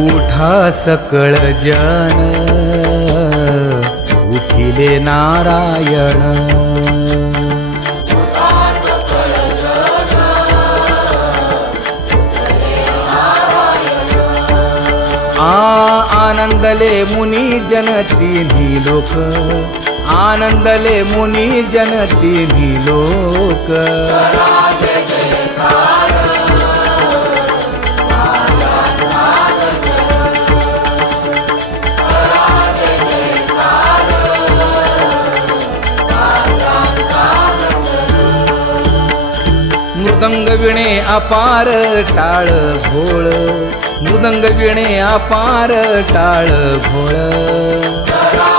उठा सकळ जन उठिले नारायण आनंदले मुनी जन तिन्ही लोक आनंदले मुनी जन तिन्ही लोक मृदंग विणे अपार टाळ भोळ मृदंग विणे अपार टाळ भोळ